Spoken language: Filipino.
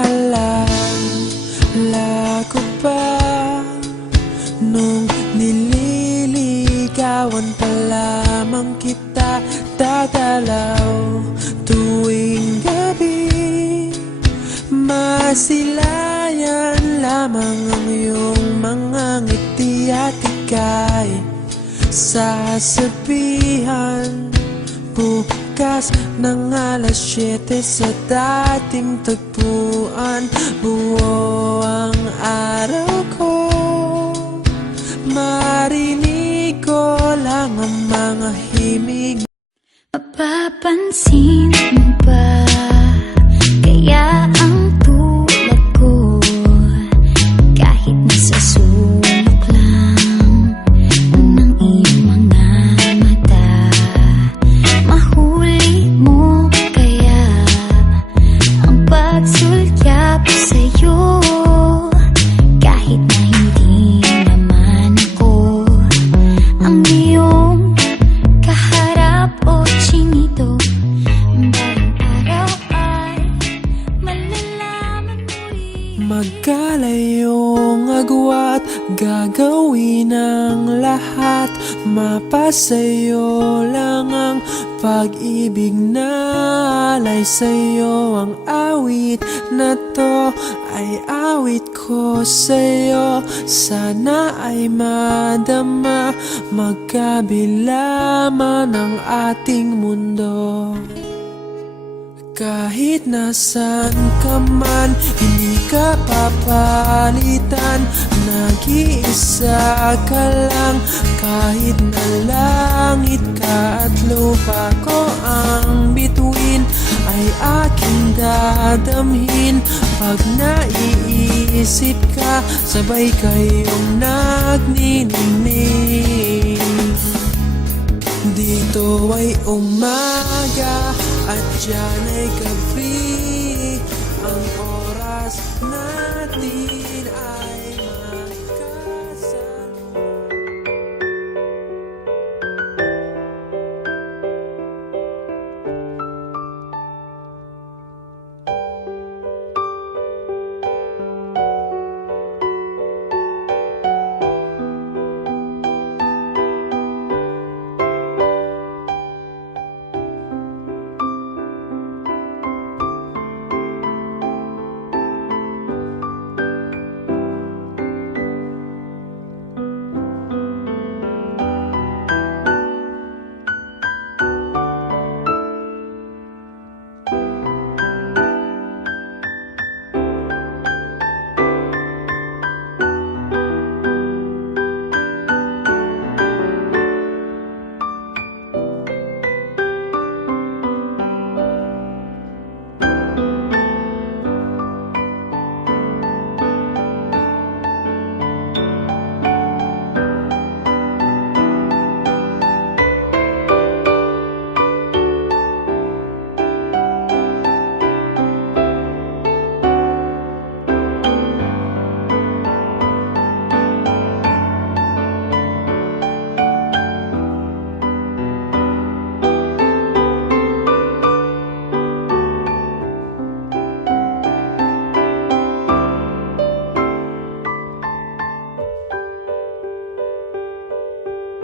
Naalala ko pa nung nililigawan pa lamang kita, dadalaw tuwing gabi. Masilayan lamang ang iyong mga ngiti at ika'y sasabihan bukas ng alas 7 sa dating tagpuan. Buo ang araw ko, marinig ko lang ang mga himig. Mapapansin mo ba kaya ang tulad ko, kahit nasa sulok lang ng iyong mga mata, mahuli mo kaya ang pagsulyap sa'yo, kahit na hindi naman ako ang iyong kaharap o chinito. Bawat araw ay malalaman mo rin. Magkalayong agwat, gagawin ang lahat. Mapasayo lang ang pag-ibig na alay sa'yo. Ang awit na to ay awit ko sa'yo. Sana ay madama magkabila man ang ating mundo. Kahit nasan ka man, hindi ka papalitan. Nag-iisa ka lang, kahit na langit ka at lupa ko ang bituin, ay aking dadamhin. Pag naiisip ka, sabay kayong nagniningning. Dito ay umaga at dyan ay gabi. Ang oras natin ay